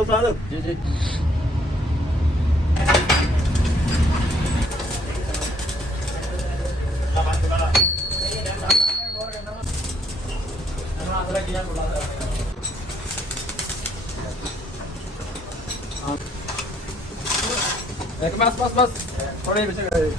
उस्ताद जी जी एक बस थोड़े पीछे गए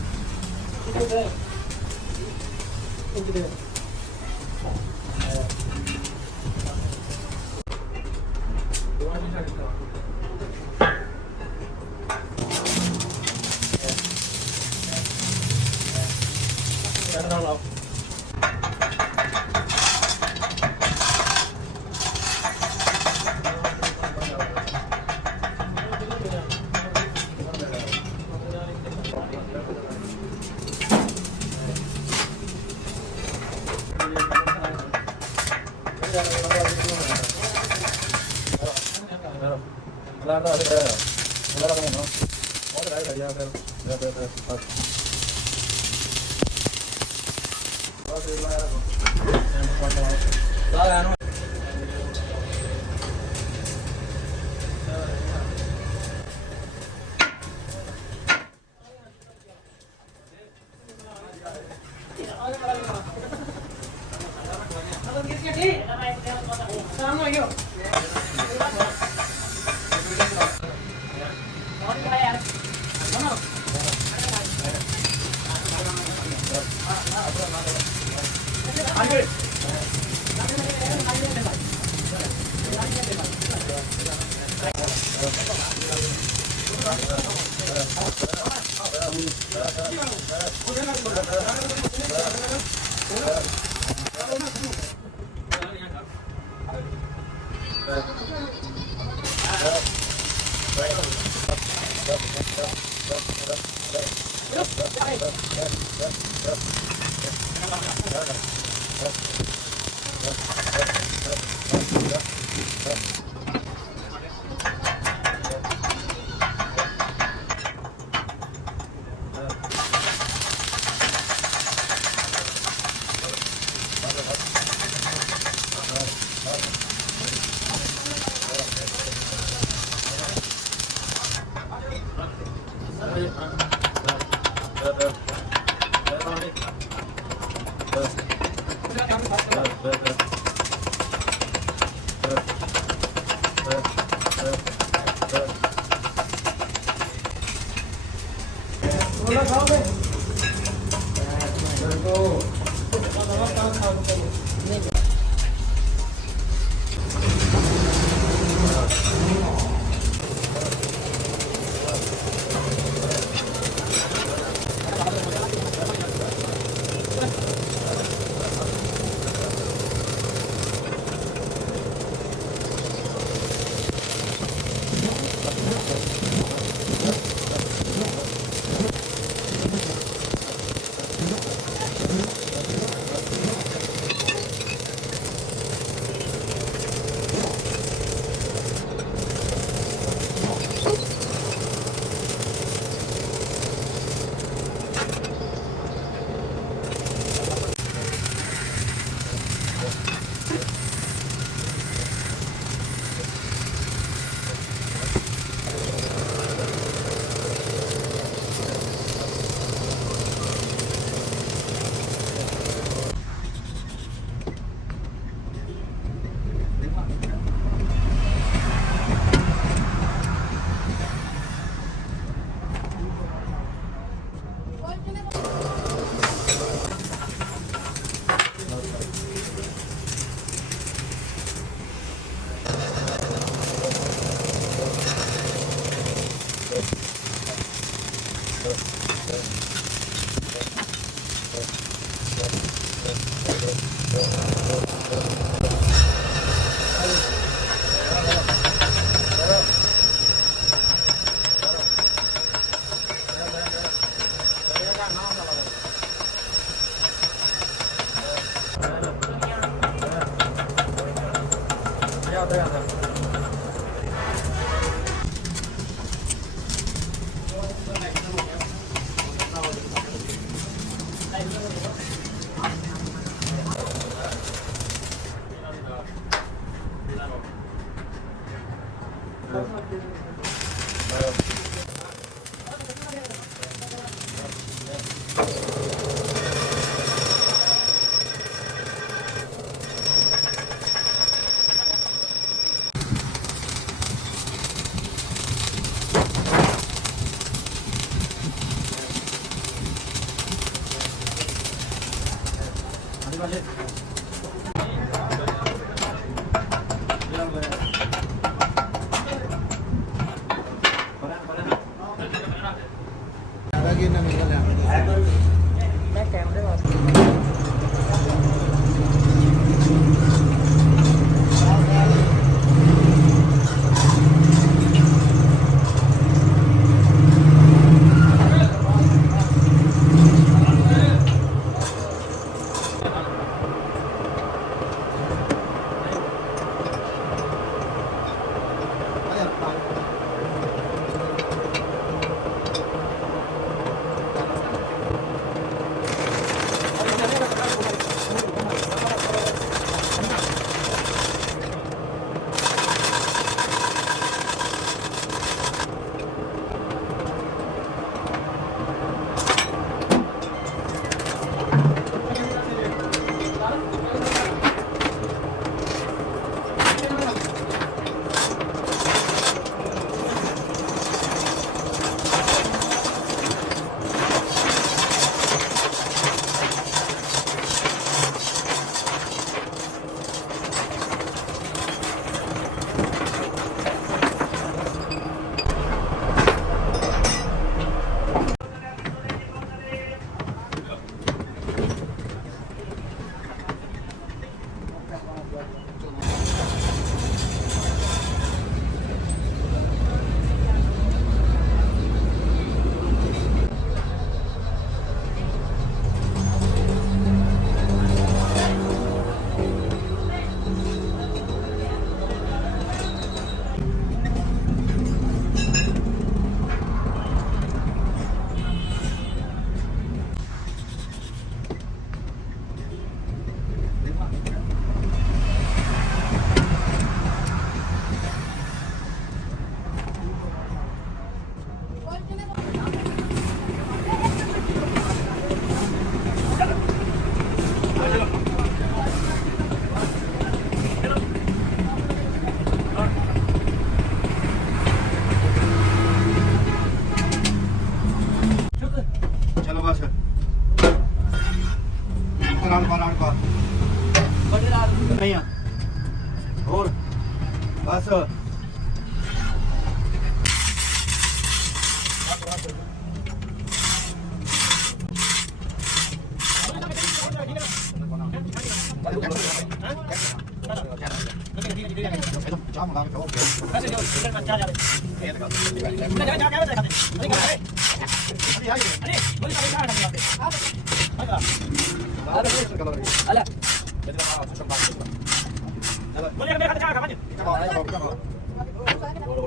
बस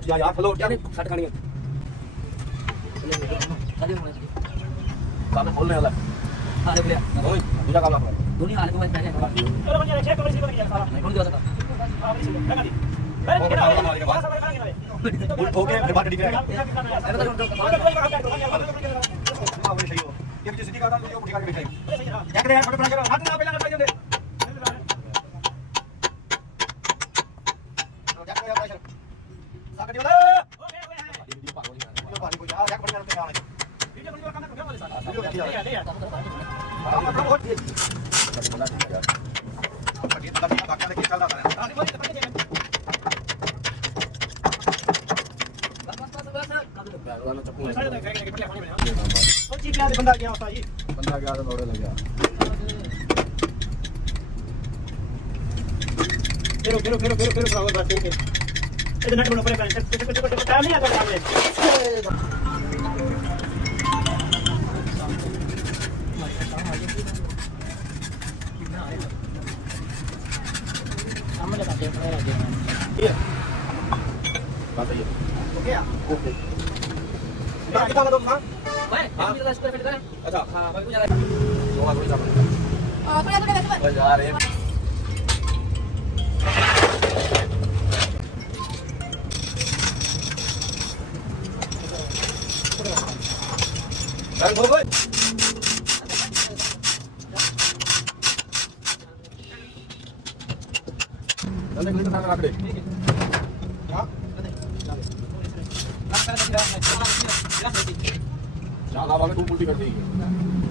यार फलो क्या नहीं शर्ट खानी है काम खोलने वाला हां ले ओए दूसरा काम ला दुनिया हाल के बाद पहले चलो बन चेक कर इसको नहीं सारा नहीं कौन दिया था हां बस लगा दी हो गया फिर बात ठीक रहेगा हां वही सही हो ये भी सिटी का था तो उठा के बैठा क्या करे यार फोटो बना के हाथ ना पहले ना दे बंदा गया होता जी बंदा गया तो दौड़े लग गया फिर फ्लावर बात ठीक है इधर नट बनो पड़े टाइम नहीं आता सामने लगा दे ये बात है ओके ओके बात क्या बताऊं हां हां अच्छा हां भाई को जरा थोड़ा वैसे यार ये अरे बोल भाई चल एक मिनट रख दे हां चाल हवा में उल्टी कर देगी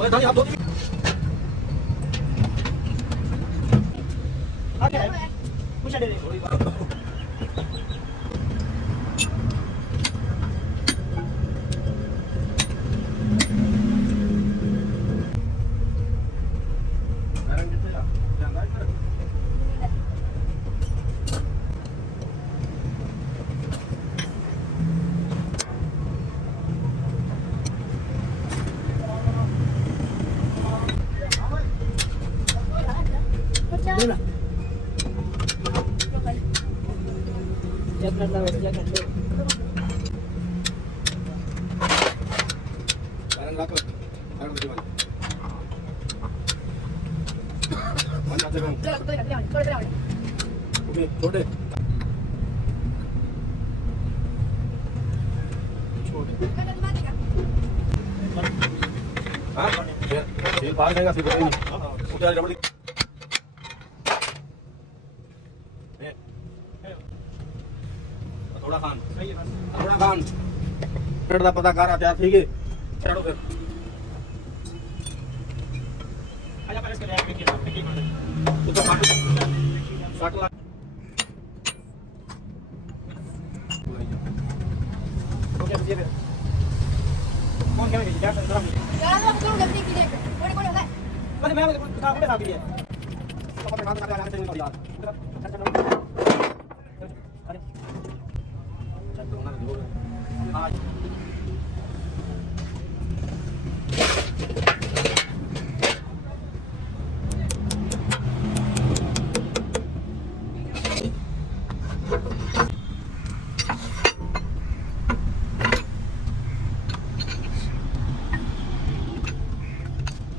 ओए धानी आप दो आके कुछ दे दे थोड़ी बात बोला क्या करना है क्या करना कारण लाको कारण दे वाली वन जाते हो थोड़े ओके छोटे हां फिर बाहर जाएगा फिर नहीं उधर डबल थोड़ा खान सही है थोड़ा खान पेड़ दा पता कर आ ठीक है चलो फिर आजा पर इसके लिए तो मार 60 लाख ओके ये कौन क्या क्या कर रहा है यार हम करो गलती की है कोई कोई होगा बस मैं काम पे आ गई है तो मैं काम करने आ रहा हूं यार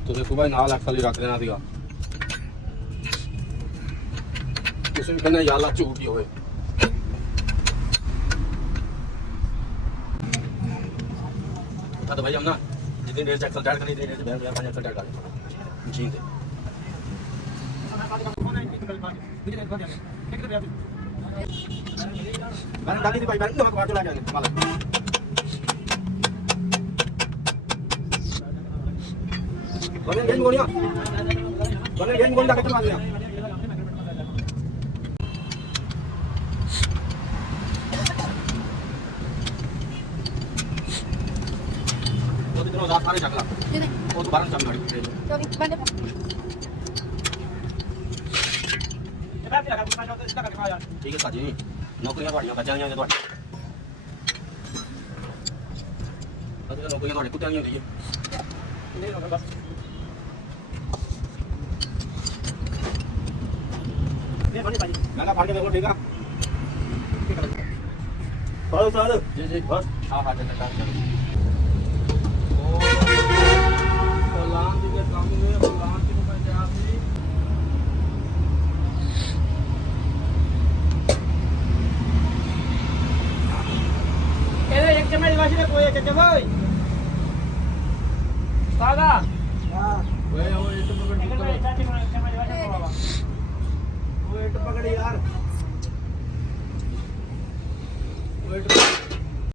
तो सुबह नाल एक्चुअली रख देना सीगा ਤੁਸੀਂ ਵੀ ਕਹਿੰਦੇ ਯਾਰ ਲਾ ਝੂਠ ਹੀ ਹੋਵੇ। तो भाई हम ना जितनी देर से एक्सल टाइट करनी इतनी देर से बैठ गया 5 एक्सल टाइट कर मशीन से। मैंने डाली थी भाई मैंने वहां बाहर चला गया माला बने गेम गोलियां डाके मार दिया। वो रात सारे चकला वो दोबारा चम गाड़ी ठीक है साजी नौकरियां ਤੁਹਾਡੀਆਂ ਬੱਚਿਆਂ ਦੀਆਂ ਤੁਹਾਡੀ ਅਦਰ ਨੌਕਰੀਆਂ ਤੁਹਾਡੇ ਕੁੱਤਿਆਂ ਦੀਆਂ ਹੁੰਦੀਆਂ ਨਹੀਂ ਨਾ ਬਸ ਇਹ ਬਣੀ ਭਾਈ ਮੈਂ ਫੜ ਕੇ ਦੇਖੋ ਠੀਕ ਆ ਫੜੋ ਸਾਦ ਜੀ ਜੀ ਬਸ ਆ ਫੜ ਕੇ ਟੱਕਾ ਹੋਲਾਂ ਦੀ ਕੰਮ ਨੇ ਹੋਲਾਂ ਦੀ ਪੰਜਾਬ ਦੀ एक चम्मच वाशी कोई एक चम्मच सादा हां वो एक चम्मच वाशी वो एक पकड़ यार वो एक